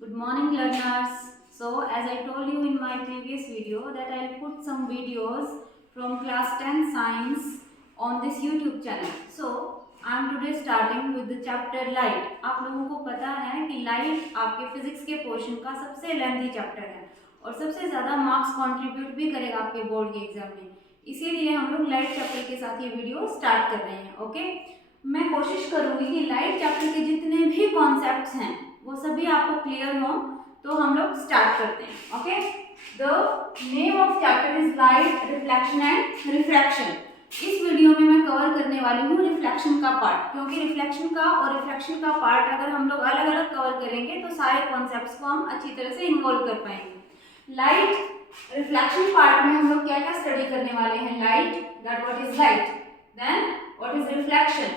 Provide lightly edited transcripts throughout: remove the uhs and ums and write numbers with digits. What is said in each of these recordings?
Good morning learners. So as I told you in my previous video that I'll put some videos from class 10 science on this YouTube channel. So I'm today starting with the chapter light. आप लोगों को पता है कि light आपके physics के portion का सबसे लेंथी चैप्टर है और सबसे ज़्यादा मार्क्स कंट्रीब्यूट भी करेगा आपके बोर्ड के एग्जाम में, इसीलिए हम लोग लाइट चैप्टर के साथ ये वीडियो स्टार्ट कर रहे हैं। ओके, मैं कोशिश करूंगी कि लाइट चैप्टर के जितने भी कॉन्सेप्ट्स हैं वो सभी आपको क्लियर हो, तो हम लोग स्टार्ट करते हैं। Okay, the name of chapter is light, reflection and refraction. इस वीडियो में मैं कवर करने वाली हूँ रिफ्लेक्शन का पार्ट, क्योंकि रिफ्लेक्शन का और रिफ्रैक्शन का पार्ट अगर हम लोग अलग अलग कवर करेंगे तो सारे कॉन्सेप्ट्स को हम अच्छी तरह से इन्वॉल्व कर पाएंगे। लाइट रिफ्लेक्शन पार्ट में हम लोग क्या क्या स्टडी करने वाले हैं? Light, that what is light, then what is reflection,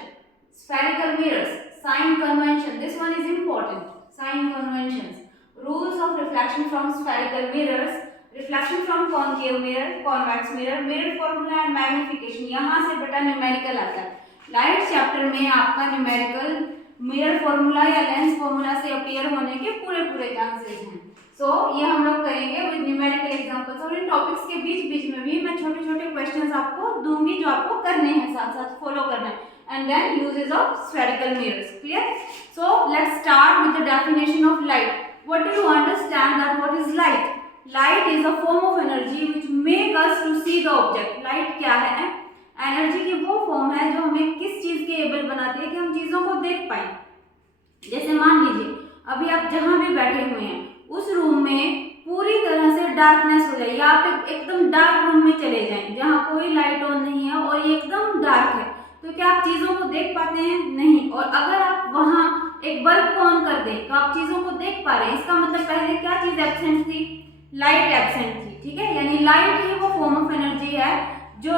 spherical mirrors, sign convention, this one is important, sign conventions, rules of reflection from spherical mirrors, reflection from concave mirror, convex mirror, mirror formula and magnification। यहाँ से बेटा numerical आता है। Light chapter में आपका numerical mirror formula या lens formula से appear होने के पूरे चांसेस हैं। सो ये हम लोग करेंगे विद न्यूमेरिकल एग्जांपल्स, और इन टॉपिक्स के बीच में भी मैं छोटे क्वेश्चंस आपको दूंगी जो आपको करने हैं, साथ साथ फॉलो करना है। And then uses of spherical mirrors. Clear? So let's start with the definition of light. What do you understand that what is light? Light is a form of energy which make us to see the object. Light क्या है? Energy की वो form है जो हमें किस चीज के एबल बनाती है कि हम चीजों को देख पाए। जैसे मान लीजिए अभी आप जहां भी बैठे हुए हैं उस रूम में पूरी तरह से डार्कनेस हो जाए, या आप एकदम डार्क रूम में चले जाएं जहां कोई लाइट ऑन नहीं है और ये एकदम डार्क है, तो क्या आप चीजों को देख पाते हैं? नहीं। और अगर आप वहां एक बल्ब को ऑन कर दें तो आप चीजों को देख पा रहे हैं। इसका मतलब पहले क्या चीज एब्सेंट थी? लाइट एब्सेंट थी। ठीक है, यानी लाइट ही वो फॉर्म ऑफ एनर्जी है जो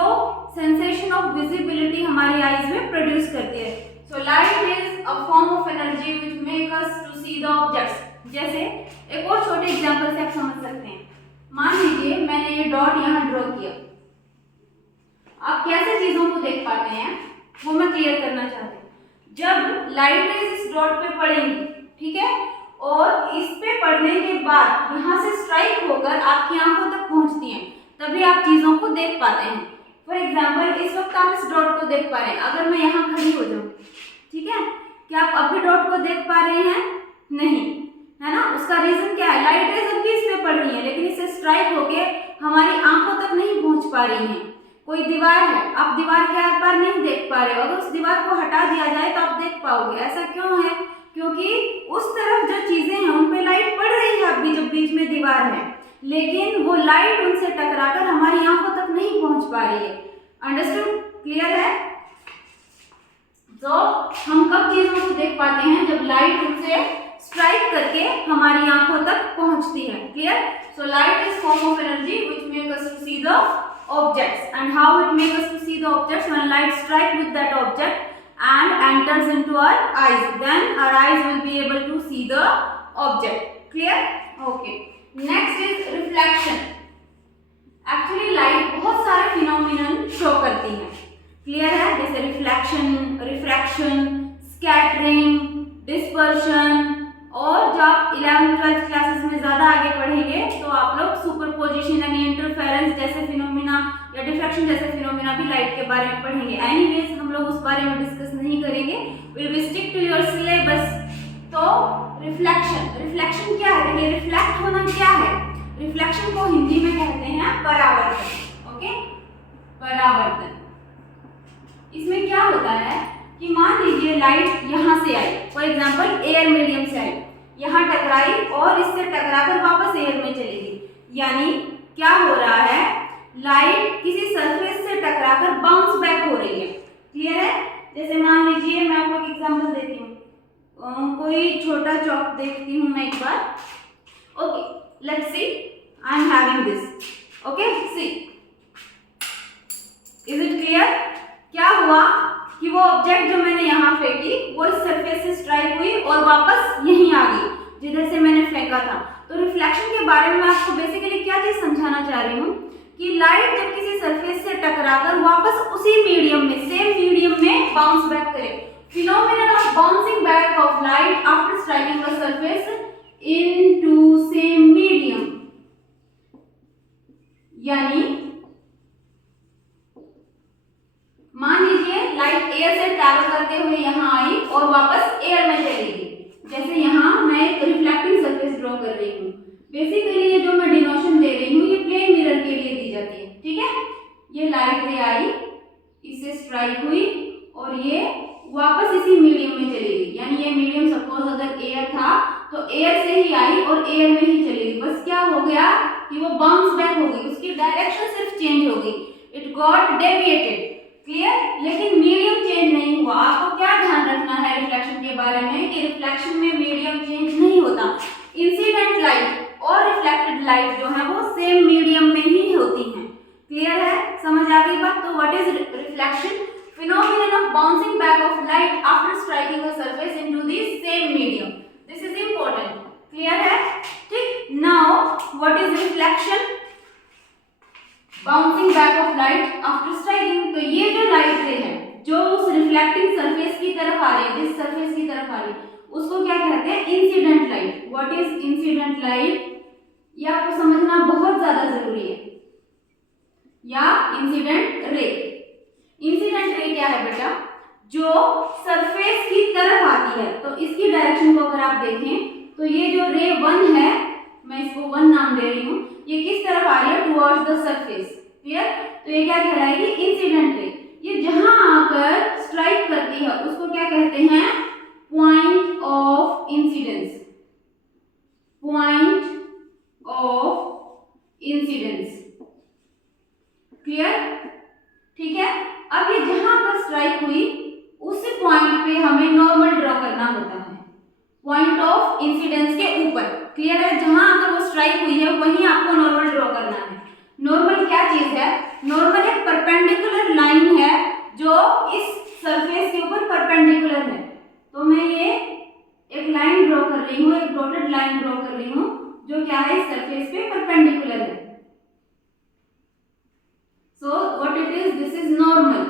सेंसेशन ऑफ विजिबिलिटी हमारी आईज में प्रोड्यूस करती है। So light is a form of energy which make us to see the objects. जैसे एक और छोटे एग्जांपल से आप समझ सकते हैं। मान लीजिए मैंने ये डॉट यहाँ ड्रॉ किया, आप कैसे चीजों को देख पाते हैं वो मैं क्लियर करना चाहती हूँ। जब लाइट रेज इस डॉट पे पड़ेंगी, ठीक है, और इस पे पड़ने के बाद यहाँ से स्ट्राइक होकर आपकी आंखों तक पहुंचती हैं, तभी आप चीजों को देख पाते हैं। फॉर एग्जाम्पल इस वक्त आप इस डॉट को देख पा रहे हैं। अगर मैं यहाँ खड़ी हो जाऊँ, ठीक है, क्या आप अभी डॉट को देख पा रहे हैं? नहीं, है ना। उसका रीजन क्या है? लाइट रेज अभी इस पे पड़ रही है लेकिन इससे स्ट्राइक होके हमारी आंखों तक नहीं पहुंच पा रही है। कोई दीवार है, आप दीवार के आर पार नहीं देख पा रहे हो, अगर उस दीवार को हटा दिया जाए तो आप देख पाओगे। ऐसा क्यों है? क्योंकि उस तरफ जो चीजें हैं उन पे लाइट पड़ रही है अभी जब बीच में दीवार है, लेकिन वो लाइट उनसे टकराकर हमारी आंखों तक नहीं पहुंच पा रही है। अंडरस्टूड? क्लियर है? तो हम कब चीजों को देख पाते हैं? जब लाइट उनसे स्ट्राइक करके हमारी आंखों तक पहुंचती है। Clear? So light is form of energy which make us to see the objects, and how it makes us to see the objects? When light strike with that object and enters into our eyes, then our eyes will be able to see the object. Clear? Okay, next is reflection. Actually light बहुत सारे phenomenon show करती है। Clear है? जैसे reflection, refraction, scattering, dispersion, और जब आप 11th-12th classes में ज़्यादा आगे पढ़ेंगे तो आप लोग सुपरपोजिशन यानी इंटरफेरेंस जैसे फिनोमिना या डिफ्रैक्शन जैसे फिनोमिना भी लाइट के बारे में पढ़ेंगे। एनीवेज हम लोग उस बारे में डिस्कस नहीं करेंगे, will be stick to your syllabus. तो रिफ्लेक्शन क्या है? देखिए रिफ्लेक्ट होना क्या है? रिफ्लेक्शन को हिंदी में कहते हैं परावर्तन। ओके, परावर्तन। इसमें क्या होता है कि मान लीजिए लाइट यहाँ से आई, फॉर एग्जाम्पल एयर मीडियम से आई, यहाँ टकराई और इससे टकराकर वापस एयर में चली गई। यानी क्या हो रहा है? लाइट किसी सरफेस से टकराकर बाउंस बैक हो रही है। क्लियर है? जैसे मान लीजिए मैं आपको एक एग्जांपल देती हूँ, कोई छोटा चौक देखती हूँ मैं एक बार। Okay, let's see, I am having this. Okay, see, is it clear? क्या हुआ कि वो ऑब्जेक्ट जो मैंने यहाँ फेंकी वो इस सरफेस से स्ट्राइक हुई और वापस यहीं आ गई जिधर से मैंने फेंका था। तो रिफ्लेक्शन के बारे में मैं आपको बेसिकली क्या चीज समझाना चाह रही हूँ कि लाइट जब किसी सरफेस से टकराकर वापस उसी मीडियम में, सेम मीडियम में बाउंस बैक करे, phenomenon of bouncing back of light after striking the surface into same medium, यानी मान लीजिए लाइट एयर से ट्रैवल करते हुए यहाँ आई और वापस एयर में चली गई। जैसे यहाँ मैं एक रिफ्लेक्टिंग सरफेस ड्रॉ कर रही हूँ। बेसिकली ये जो मैं डिनोशन दे रही हूँ ये प्लेन मिरर के लिए दी जाती है, ठीक है। ये लाइट रे आई, इससे स्ट्राइक हुई और ये वापस इसी मीडियम में चली गई, यानी ये मीडियम सपोज अगर एयर था तो एयर से ही आई और एयर में ही चली गई। बस क्या हो गया कि वो बाउंस बैक हो गई, उसकी डायरेक्शन सिर्फ चेंज हो गई, इट गॉट डेविएटेड, क्लियर। लेकिन मीडियम चेंज नहीं हुआ। आपको क्या ध्यान रखना है रिफ्लेक्शन के बारे में कि रिफ्लेक्शन में मीडियम चेंज नहीं होता। इंसिडेंट लाइट और रिफ्लेक्टेड लाइट जो है वो सेम मीडियम में ही होती हैं, क्लियर है, समझ आ गई बात। तो what is reflection? phenomenon of bouncing back of light after striking a surface into the same medium. This is important, clear है, ठीक। now what is reflection? bouncing back of light after striking। तो ये जो light रे है जो उस reflecting surface की तरफ आ रही है, जिस सरफेस की तरफ आ रही है उसको क्या कहते हैं? Incident light. What is incident light? ये आपको समझना बहुत ज्यादा जरूरी है। या इंसिडेंट रे, इंसिडेंट रे क्या है बेटा? जो सरफेस की तरफ आती है। तो इसकी डायरेक्शन को अगर आप देखें तो ये जो रे 1 है, मैं इसको 1 नाम दे रही हूँ, ये किस तरफ आ रही है? Towards the surface, clear. तो ये क्या कहलाएगी? Incident ray. ये जहां आकर स्ट्राइक करती है उसको क्या कहते हैं? Point of incidence, point of incidence, clear, ठीक है। अब ये जहां पर स्ट्राइक हुई उस पॉइंट पे हमें नॉर्मल ड्रॉ करना होता है, पॉइंट ऑफ इंसिडेंस के ऊपर, क्लियर है। जहां अगर वो स्ट्राइक हुई है वहीं आपको नॉर्मल ड्रॉ करना है। नॉर्मल क्या चीज है? नॉर्मल एक परपेंडिकुलर लाइन है जो इस सरफेस के ऊपर परपेंडिकुलर है। तो मैं ये एक लाइन ड्रॉ कर रही हूँ, एक डॉटेड लाइन ड्रॉ कर रही हूँ जो क्या है? इस सरफेस पे परपेंडिकुलर है। So what it is? This is normal.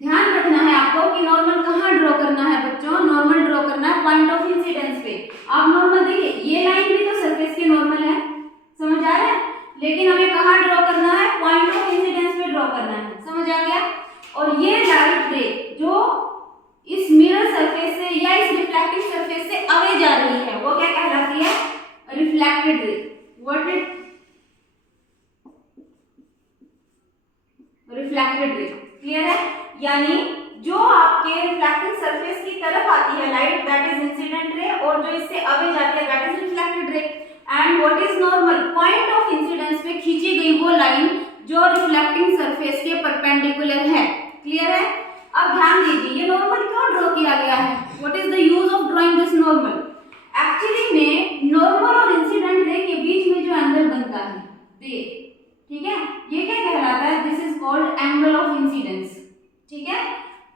ध्यान रखना है आपको कि नॉर्मल कहाँ ड्रॉ करना है बच्चों? नॉर्मल ड्रॉ करना है पॉइंट ऑफ इंसिडेंस पे। आप नॉर्मल देखिए, ये लाइन भी तो सरफेस की नॉर्मल है, समझ आ रहा है, लेकिन हमें कहाँ ड्रॉ करना है? पॉइंट ऑफ इंसिडेंस पे ड्रॉ करना है, समझ आ गया। और ये लाइट रे जो इस मिरर सरफेस से या इस रिफ्लेक्टिंग सरफेस से अवे जा रही है वो क्या कहलाती है? Reflected ray. What it? Reflected ray, clear है। यानी जो आपके रिफ्लेक्टिंग सरफेस की तरफ आती है light, that is incident ray, और जो इससे अवे जाती है that is reflected ray. And what is normal? Point of incidence पे खींची गई वो लाइन जो रिफ्लेक्टिंग सरफेस के परपेंडिकुलर है, क्लियर है। अब ध्यान दीजिए, ये नॉर्मल क्यों ड्रॉ किया गया है? What is the use of drawing this normal? Actually में नॉर्मल और इंसिडेंट रे के बीच में जो एंगल बनता है रे, ठीक है, ये क्या कहलाता है? This is called angle of incidence, ठीक है।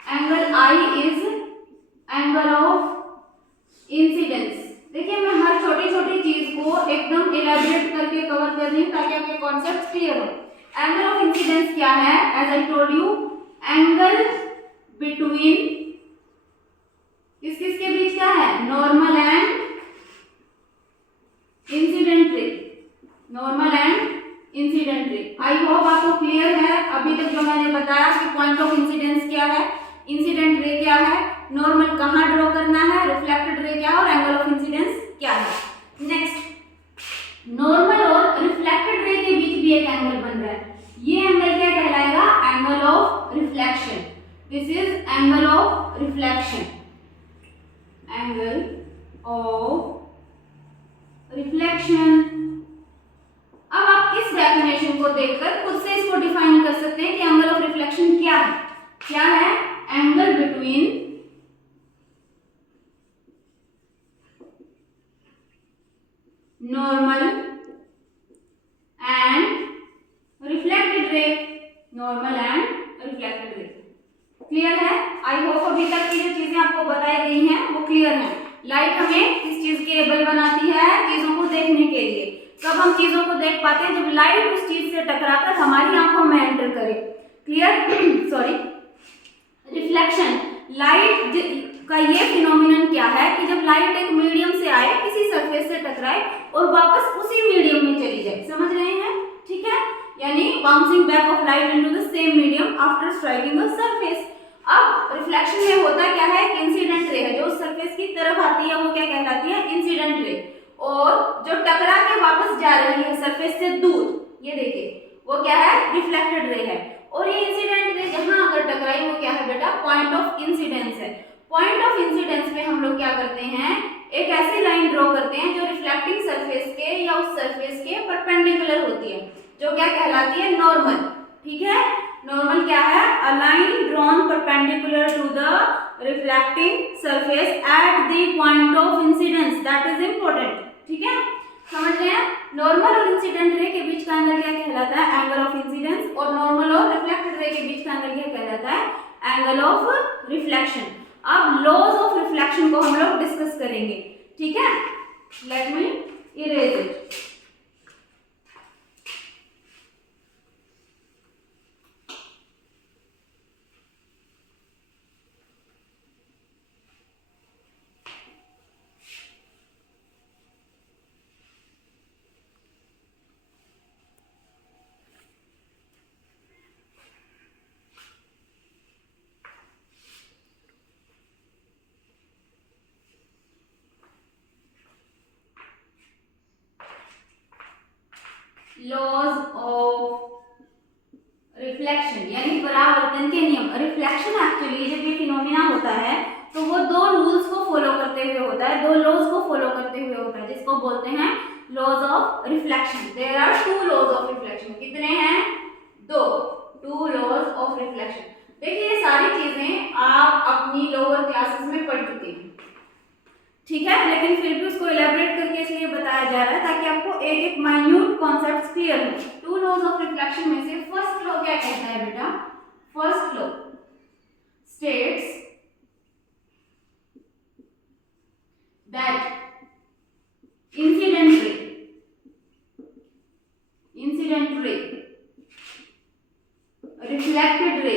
Angle I is angle of incidence. देखिए मैं हर छोटी छोटी चीज को एकदम इलैबोरेट करके कवर कर रही हूँ ताकि आपके कॉन्सेप्ट क्लियर हो। एंगल ऑफ इंसिडेंस क्या है? As I told you, angle between किस किस के बीच क्या है? Normal and incident ray, normal and incident ray. I hope आपको क्लियर है अभी तक जो मैंने बताया कि पॉइंट ऑफ इंसिडेंस क्या है, इंसिडेंट रे क्या है, नॉर्मल कहाँ ड्रॉ करना है, रिफ्लेक्टेड रे क्या है और एंगल ऑफ इंसिडेंस क्या है। नेक्स्ट, नॉर्मल और रिफ्लेक्टेड रे के बीच भी एक एंगल बन रहा है, ये एंगल क्या कहलाएगा? Angle of reflection. This is angle of reflection, angle of reflection. अब आप इस डेफिनेशन को देखकर खुद से इसको डिफाइन कर सकते हैं कि एंगल ऑफ रिफ्लेक्शन क्या है। क्या है? Angle between normal and reflected ray, normal and reflected ray, clear है। आई होप अभी तक की जो चीजें आपको बताई गई हैं वो क्लियर है। लाइट हमें किस चीज के एबल बनाती है? चीजों को देखने के लिए। कब हम चीजों को देख पाते हैं? जब लाइट उस चीज से टकराकर हमारी आंखों में एंटर करे, क्लियर। सॉरी, रिफ्लेक्शन, लाइट का ये फिनोमिनन क्या है कि जब लाइट एक मीडियम से आए, किसी सरफेस से टकराए और वापस उसी मीडियम में चली जाए, समझ रहे हैं? ठीक है, यानी bouncing back of light into the same medium after striking a surface. अब रिफ्लेक्शन में होता क्या है कि इंसिडेंट रे है जो उस सरफेस की तरफ आती है वो क्या कहलाती है? Incident ray. और जो टकरा के वापस जा रही है सरफेस से दूर, ये देखिए वो क्या है? रिफ्लेक्टेड रे है। और ये इंसिडेंट रे जहां अगर टकराई वो क्या है बेटा? पॉइंट ऑफ इंसिडेंस है। पॉइंट ऑफ इंसिडेंस पे हम लोग क्या करते हैं? एक ऐसी लाइन ड्रॉ करते हैं जो रिफ्लेक्टिंग सरफेस के या उस सरफेस के परपेंडिकुलर होती है, जो क्या कहलाती है? नॉर्मल। ठीक है, नॉर्मल क्या है? A line drawn perpendicular to the reflecting surface at the point of incidence, that is important. ठीक है, समझ रहे हैं? नॉर्मल और इंसिडेंट रे के बीच का एंगल क्या कहलाता है? Angle of incidence. और नॉर्मल और रिफ्लेक्टेड रे के बीच का एंगल क्या कहलाता है? Angle of reflection. अब लॉज ऑफ रिफ्लेक्शन को हम लोग डिस्कस करेंगे। ठीक है, let me erase it. Laws of reflection यानी परावर्तन के नियम। रिफ्लेक्शन एक्चुअली जब ये फिनोमिना होता है तो वो दो रूल्स को फॉलो करते हुए होता है, दो लॉज को फॉलो करते हुए होता है, जिसको बोलते हैं laws of reflection. There are two laws of reflection. कितने हैं? दो। Two laws of reflection. देखिए ये सारी चीजें आप अपनी लोअर क्लासेस में पढ़ चुके हैं, ठीक है, लेकिन फिर भी उसको इलेबोरेट करके इसलिए बताया जा रहा है ताकि आपको एक एक माइन्यूट कॉन्सेप्ट्स क्लियर हो। टू लॉज ऑफ रिफ्लेक्शन में से फर्स्ट लॉ क्या कहता है बेटा? First law states that incident ray, reflected रे,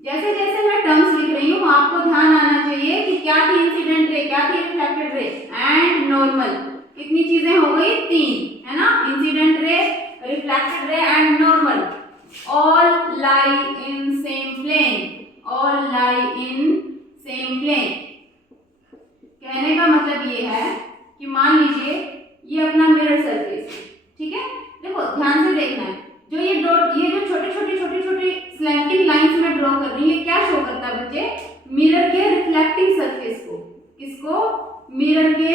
जैसे जैसे मैं टर्म्स लिख रही हूँ आपको ध्यान आना चाहिए कि क्या थी इंसिडेंट रे, क्या थी रिफ्लेक्टेड रे एंड नॉर्मल। कितनी चीजें हो गई? तीन, है ना? Incident ray, reflected ray and normal. All lie in same plane, all lie in same plane. कहने का मतलब ये है कि मान लीजिए ये अपना मिरर सरफेस है, ठीक है? देखो ध्यान से देखना है, जो ये डॉट, ये जो छोटे छोटे स्लैंटिंग लाइंस में ड्रॉ कर रही हूँ, ये क्या शो करता है बच्चे? मिरर के रिफ्लेक्टिंग सरफेस को। किसको? मिरर के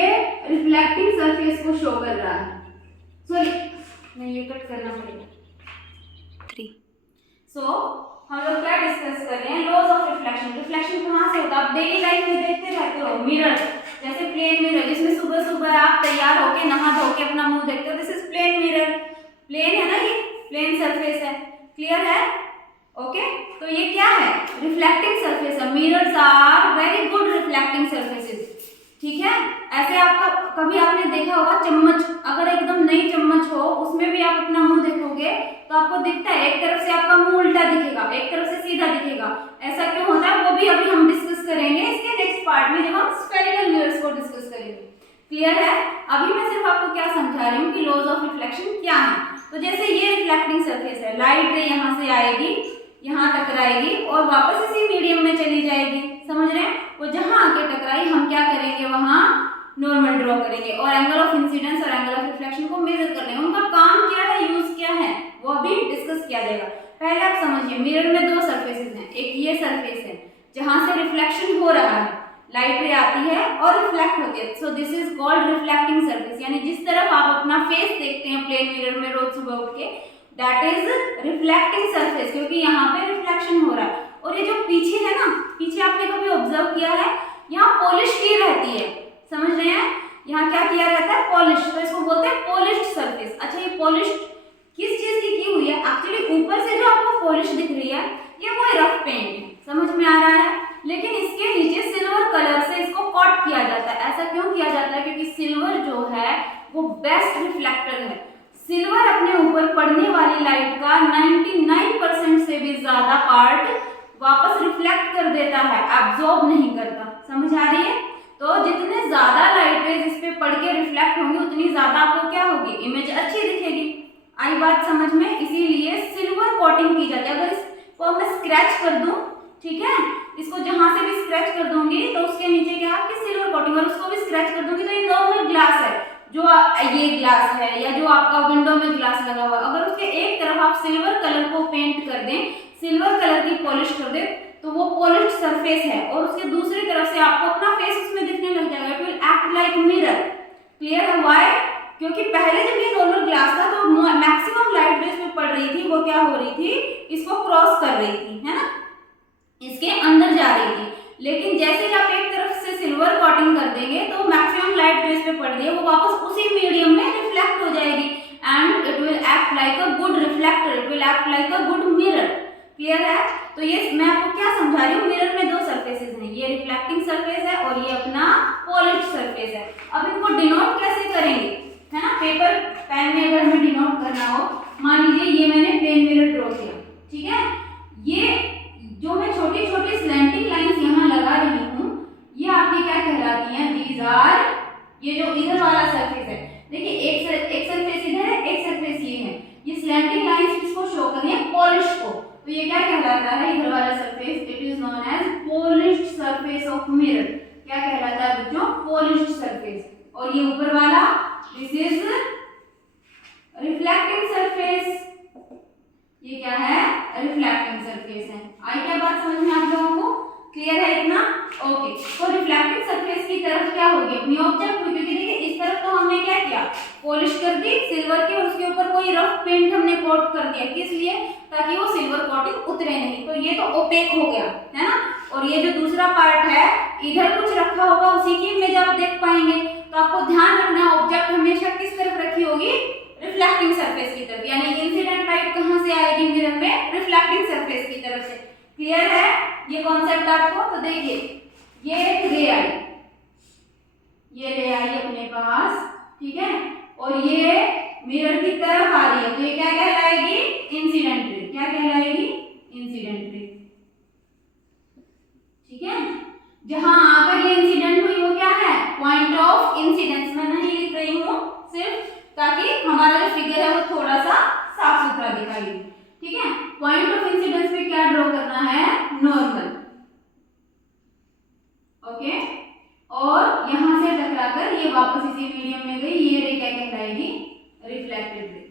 रिफ्लेक्टिंग सरफेस को शो कर रहा है। सॉरी, नहीं ये कट करना पड़ेगा। 3 सो हम लोग क्या डिस्कस कर रहे हैं? Laws of reflection. रिफ्लेक्शन कहाँ से होता है? आप डेली लाइफ में देखते रहते हो मिरर, जैसे प्लेन मिरर जिसमें सुबह सुबह आप तैयार होके नहा धो के अपना मुंह देखते हो, this is plane mirror. Plane है ना, ये प्लेन सरफेस है, क्लियर है? ओके, तो ये क्या है? रिफ्लेक्टिंग सरफेस है। Mirrors are very good reflecting surfaces, ठीक है? ऐसे आपका कभी आपने देखा होगा चम्मच, अगर एकदम नई चम्मच हो उसमें भी आप अपना मुंह देखोगे तो आपको दिखता है एक तरफ से आपका मुंह उल्टा दिखेगा, एक तरफ से सीधा दिखेगा। ऐसा क्यों होता है वो भी अभी हम डिस्कस करेंगे इसके नेक्स्ट पार्ट में जब हम स्फेरिकल मिरर्स को डिस्कस करेंगे। क्लियर है? अभी मैं सिर्फ आपको क्या समझा रही हूँ कि लॉज ऑफ रिफ्लेक्शन क्या है। तो जैसे ये रिफ्लेक्टिंग सरफेस है, लाइट रे यहाँ से आएगी, यहाँ टकराएगी और वापस इसी मीडियम में चली जाएगी, समझ रहे हैं? वो जहाँ आके टकराई हम क्या करेंगे? वहाँ नॉर्मल ड्रॉ करेंगे और एंगल ऑफ इंसिडेंस और एंगल ऑफ रिफ्लेक्शन को मेजर कर लेंगे। उनका काम क्या है, यूज क्या है, वो अभी डिस्कस किया जाएगा। पहले आप समझिए, मिरर में दो सरफेसेस हैं, एक ये सरफेस है जहाँ से रिफ्लेक्शन हो रहा है, लाइट रे आती है और रिफ्लेक्ट होती है, so this is called reflecting surface. यानी जिस तरफ आप अपना फेस देखते हैं प्लेन मिरर में रोज सुबह उठ के, दैट इज रिफ्लेक्टिंग सरफेस, क्योंकि यहाँ पे रिफ्लेक्शन हो रहा है। और ये जो पीछे है ना, पीछे आपने कभी ऑब्जर्व किया है, यहाँ पॉलिश की रहती है, समझ रहे हैं? यहाँ क्या किया रहता है? पॉलिश, तो इसको बोलते हैं पॉलिश्ड सरफेस। अच्छा, ये पॉलिश किस चीज की हुई है? एक्चुअली ऊपर से जो आपको पॉलिश दिख रही है ये कोई रफ पेंट है, समझ में आ रहा है? लेकिन इसके नीचे सिल्वर कलर से इसको कॉट किया जाता है। ऐसा क्यों किया जाता है? क्योंकि सिल्वर जो है वो बेस्ट रिफ्लेक्टर है। सिल्वर अपने ऊपर पड़ने वाली लाइट का 99% से भी ज्यादा पार्ट वापस रिफ्लेक्ट कर देता है, एब्जॉर्ब नहीं करता। समझ आ रही है? तो जितने ज्यादा लाइट रेज इस पे पड़ के रिफ्लेक्ट होंगी उतनी ज्यादा आपको क्या होगी, इमेज अच्छी दिखेगी। आई बात समझ में? इसीलिए सिल्वर कोटिंग की जाती है। अगर इसको मैं स्क्रैच कर दूं, ठीक है, इसको जहां से भी स्क्रैच कर दूंगी तो उसके नीचे क्या आपकी सिल्वर कोटिंग, और उसको भी स्क्रैच कर दूंगी तो ये नॉर्मल ग्लास है, जो ये ग्लास है या जो आपका विंडो में ग्लास लगा हुआ है, अगर उसके एक तरफ आप सिल्वर कलर को पेंट कर दें, सिल्वर कलर की पॉलिश कर दें, तो वो पॉलिश सरफेस है और उसके दूसरी तरफ से आपको अपना फेस उसमें दिखने लग जाएगा। It will act like mirror. Clear है? व्हाई? क्योंकि पहले जब ये नॉर्मल ग्लास था तो मैक्सिमम लाइट जो इसमें पड़ रही थी वो क्या हो रही थी, इसको क्रॉस कर रही थी, है ना, इसके अंदर जा रही थी। लेकिन जैसे ही आप एक तरफ से सिल्वर कोटिंग कर देंगे तो मैक्सिमम लाइट जो इस पे पड़ रही है वो वापस उसी मीडियम में रिफ्लेक्ट हो जाएगी and it will act like a good reflector, it will act like a good mirror. Clear है? तो ये मैं आपको क्या समझा रही हूँ, मिरर में दो सरफेसेस हैं, ये रिफ्लेक्टिंग सरफेस है और ये अपना पॉलिश्ड सरफेस है। अब इनको डिनोट कैसे करेंगे, है ना, पेपर पेन में अगर हमें डिनोट करना हो, मान लीजिए ये मैंने प्लेन मिरर ड्रॉ किया, ठीक है, ये जो मैं छोटी छोटी स्लैंटिंग लाइंस यहाँ लगा रही हूँ ये आपकी क्या कहलाती हैं, दीज आर, ये जो इधर वाला सरफेस है, देखिए एक सरफेस इधर है, एक सरफेस ये है, ये स्लैंटिंग लाइंस किसको शो कर रही है, पॉलिश को, तो ये क्या कहलाता है, इधर वाला surface, it is known as polished surface of mirror. क्या कहलाता है बच्चों, पॉलिश्ड सरफेस। और ये ऊपर वाला, दिस इज रिफ्लेक्टिंग सरफेस, ये क्या है, रिफ्लेक्टिंग सरफेस है। आई क्या बात समझ में आप लोगों को? क्लियर है इतना? ओके, तो रिफ्लेक्टिंग सरफेस की तरफ क्या होगी, अपनी ऑब्जेक्ट होगी, क्योंकि देखिए इस तरफ तो हमने क्या किया, पॉलिश कर दी सिल्वर की और उसके ऊपर कोई रफ पेंट हमने कोट कर दिया, किस लिए, ताकि वो सिल्वर कोटिंग उतरे नहीं, तो ये तो ओपेक हो गया, है ना। और ये जो दूसरा पार्ट है, इधर कुछ रखा होगा, उसी की इमेज आप देख पाएंगे। तो आपको ध्यान रखना ऑब्जेक्ट हमेशा किस तरफ रखी होगी, रिफ्लेक्टिंग सरफेस की तरफ, यानी इंसिडेंट लाइट कहां से आएगी मिरर में, रिफ्लेक्टिंग सरफेस की तरफ से। क्लियर है ये कॉन्सेप्ट आपको? तो देखिए ये एक रे आई, ये रे आई अपने पास, ठीक है, और ये मिरर की तरफ आ रही है, तो ये क्या कहलाएगी, इंसिडेंट रे। क्या कहलाएगी, इंसिडेंट रे, ठीक है। जहां आकर ये इंसिडेंट हुई वो क्या है, पॉइंट ऑफ इंसिडेंस। मैं नहीं लिख रही हूं सिर्फ ताकि हमारा जो फिगर है वो थोड़ा सा साफ सुथरा दिखाई दे, ठीक है। पॉइंट ऑफ इंसिडेंस पे क्या ड्रॉ करना है, नॉर्मल, ओके, और यहां से टकराकर ये वापस इसी मीडियम में गई, ये रे क्या कहलाएगी, reflected ray,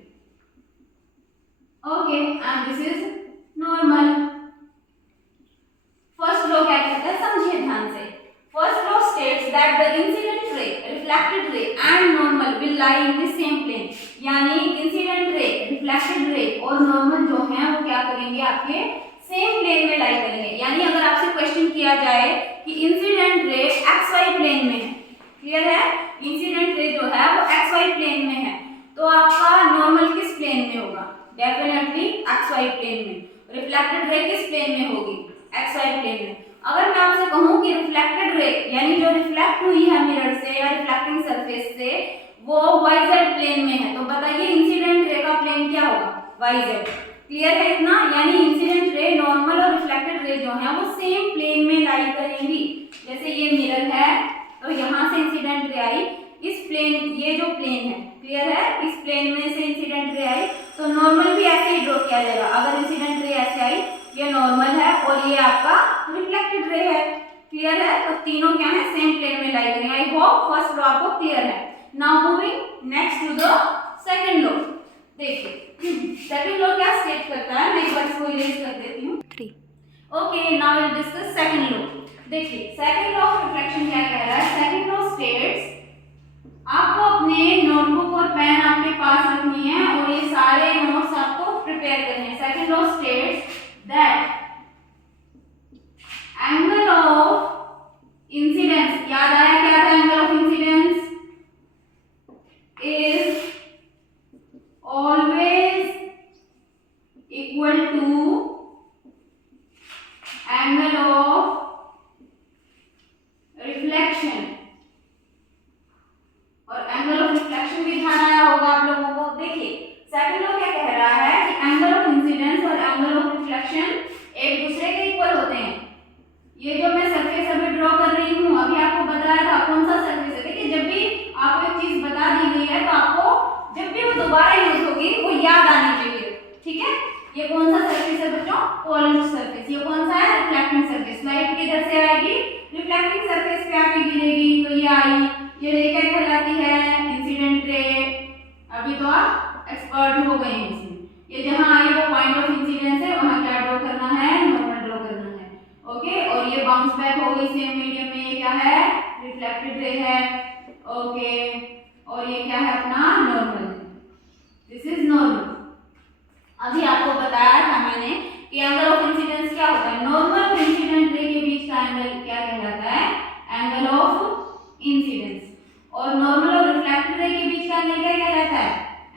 okay, and this is normal. First law क्या कहता है, समझिए ध्यान से। First law states that the incident ray, reflected ray and normal will lie in the same plane, यानी इंसिडेंट रे, रिफ्लेक्टेड रे और नॉर्मल जो है वो क्या करेंगे, आपके सेम प्लेन में लाई करेंगे। यानी अगर आपसे क्वेश्चन किया जाए कि incident ray x Y plane में है, क्लियर है, इंसिडेंट रे जो है वो एक्स वाई प्लेन में है, तो आपका नॉर्मल किस प्लेन में होगा, डेफिनेटली एक्स वाई प्लेन में। रिफ्लेक्टेड रे किस प्लेन में होगी, एक्स वाई प्लेन में। अगर मैं आपसे कहूं कि रिफ्लेक्टेड रे यानी जो रिफ्लेक्ट हुई है मिरर से या रिफ्लेक्टिंग सरफेस से वो वाई जेड प्लेन में है, तो बताइए इंसिडेंट रे का प्लेन क्या होगा, वाई जेड। क्लियर है इतना? यानी इंसिडेंट रे, नॉर्मल और रिफ्लेक्टेड रे जो है वो सेम प्लेन में लाई करेंगी। जैसे ये मिरर है तो यहाँ से इंसिडेंट रे आई, इस प्लेन, ये जो प्लेन है, क्लियर है, इस प्लेन में से इंसिडेंट रे आई तो नॉर्मल भी ऐसे ही ड्रॉ किया जाएगा। अगर इंसिडेंट रे ऐसे आई, ये नॉर्मल है और ये आपका रिफ्लेक्टेड रे है, क्लियर है, तो तीनों क्या है, सेम प्लेन में लाई करेंगे। आई होप फर्स्ट लॉ आपको क्लियर है। Now moving next to the second law. देखिए सेकंड लॉ क्या स्टेट करता है, मैं एक बार इसको इरेज कर देती हूँ। Okay, now will discuss second law. देखिए सेकंड लॉ ऑफ रिफ्लेक्शन क्या कह रहा है, सेकंड लॉ स्टेट्स, आपको अपने नोटबुक और पेन आपके पास रखनी है और ये सारे नोट्स आपको प्रिपेयर करने हैं। Second law states that angle of incidence, याद आया क्या था angle of incidence, is always equal to angle of reflection. और एंगल ऑफ रिफ्लेक्शन भी ध्यान आया होगा आप लोगों को। देखिए सेकंड लॉ क्या कह रहा है कि एंगल ऑफ इंसिडेंस और एंगल ऑफ रिफ्लेक्शन एक दूसरे के इक्वल ये रे क्या कहलाती है? Incident ray. अभी तो आप एक्सपर्ट हो गए हैं इसमें। ये जहां आई वो पॉइंट ऑफ इंसिडेंस है, वहां क्या ड्रॉ करना है? नॉर्मल ड्रॉ करना है। ओके, और ये बाउंस बैक हो गई सेम मीडियम में। ये क्या है? रिफ्लेक्टेड रे है। ओके, और ये क्या है? अपना नॉर्मल है। This is normal. अभी आपको बताया था मैंने कि एंगल ऑफ इंसिडेंस क्या होता है। नॉर्मल और इंसिडेंट रे के बीच का एंगल क्या कहलाता है? Angle of incidence. और नॉर्मल और रिफ्लेक्टेड रे के बीच का एंगल क्या कहलाता है?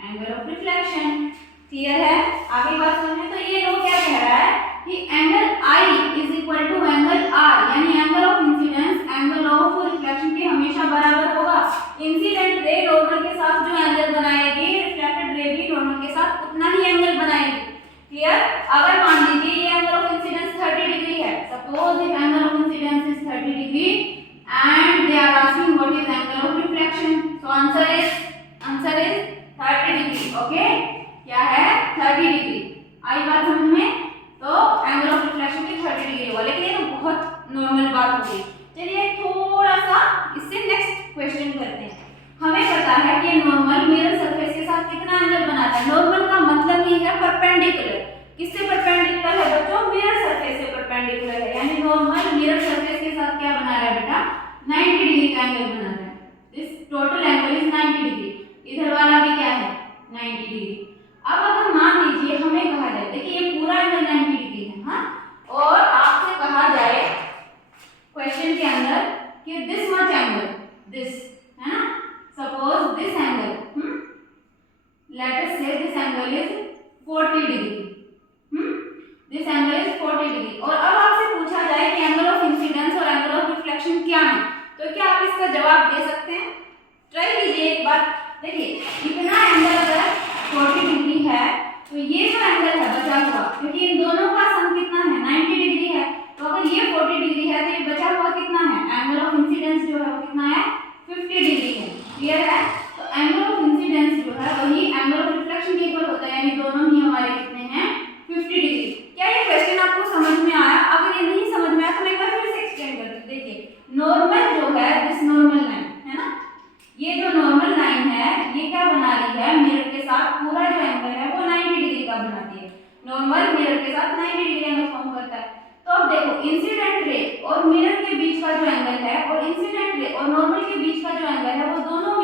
Angle of reflection. क्लियर है? आगे बात समझें तो ये लो क्या कह रहा है कि angle I is equal to angle R, यानी angle of incidence angle of reflection के हमेशा बराबर होगा। इंसिडेंट रे नॉर्मल के साथ जो एंगल बनाएगी, रिफ्लेक्टेड रे भी नॉर्मल के साथ उतना ही एंगल बनाएगी। क्लियर? अगर मान लीजिए ये एंगल ऑफ इंसिडेंस 30 डिग्री है, suppose if angle of incidence is 30 degree and they are asking what is angle of reflection, so answer is 30 degree. Okay, क्या है? 30 डिग्री। आई बात समझ में? तो एंगल ऑफ रिफ्लेक्शन की 30 डिग्री होगा, लेकिन ये तो बहुत नॉर्मल बात हो गई। चलिए थोड़ा सा इससे नेक्स्ट क्वेश्चन करते हैं। हमें पता है कि नॉर्मल मिरर सरफेस के साथ कितना एंगल बनाता है। नॉर्मल का मतलब ही है परपेंडिकुलर। किससे परपेंडिकुलर है बच्चों? मिरर सरफेस से परपेंडिकुलर है, यानी नॉर्मल मिरर सरफेस के साथ क्या बना रहा है बेटा? 90 डिग्री का एंगल बना रहा है। This total angle is 90 degree. इधर वाला भी क्या है? 90 डिग्री। अब अगर मान लीजिए हमें कहा जाए, देखिए ये पूरा एंगल 90 डिग्री है, हाँ, और आपसे कहा जाए क्वेश्चन के अंदर कि दिस मच एंगल, दिस है ना, suppose this angle, let us say this angle is 40 degree, this angle is 40 degree. और अब आपसे पूछा जाए कि एंगल ऑफ इंसिडेंस और एंगल ऑफ रिफ्लेक्शन क्या है, तो क्या आप इसका जवाब दे सकते हैं? ट्राई कीजिए एक बार। देखिए इतना एंगल अगर 40 डिग्री है तो ये जो एंगल है बचा हुआ, क्योंकि इन दोनों का सम कितना है? 90 डिग्री है। तो अगर ये 40 डिग्री है तो ये बचा हुआ कितना है? एंगल ऑफ इंसिडेंस जो है वो कितना है? 50 डिग्री है। क्लियर है? तो एंगल ऑफ इंसिडेंस जो है वही एंगल ऑफ रिफ्लेक्शन के इक्वल होता है, यानी दोनों ही हमारे कितने हैं? 50 डिग्री। क्या ये क्वेश्चन आपको समझ में आया? अगर ये नहीं समझ में आया तो मैं एक बार फिर से एक्सप्लेन करती हूँ। देखिए नॉर्मल जो है, दिस नॉर्मल लाइन है ना, ये जो नॉर्मल लाइन है ये क्या बना रही है? मिरर के साथ पूरा जो एंगल है वो 90 डिग्री का बनाती है। नॉर्मल मिरर के साथ 90 डिग्री एंगल फॉर्म करता है। तो अब देखो इंसिडेंट रे और मिरर के बीच का जो एंगल है और इंसिडेंट रे और नॉर्मल के बीच का जो एंगल है वो दोनों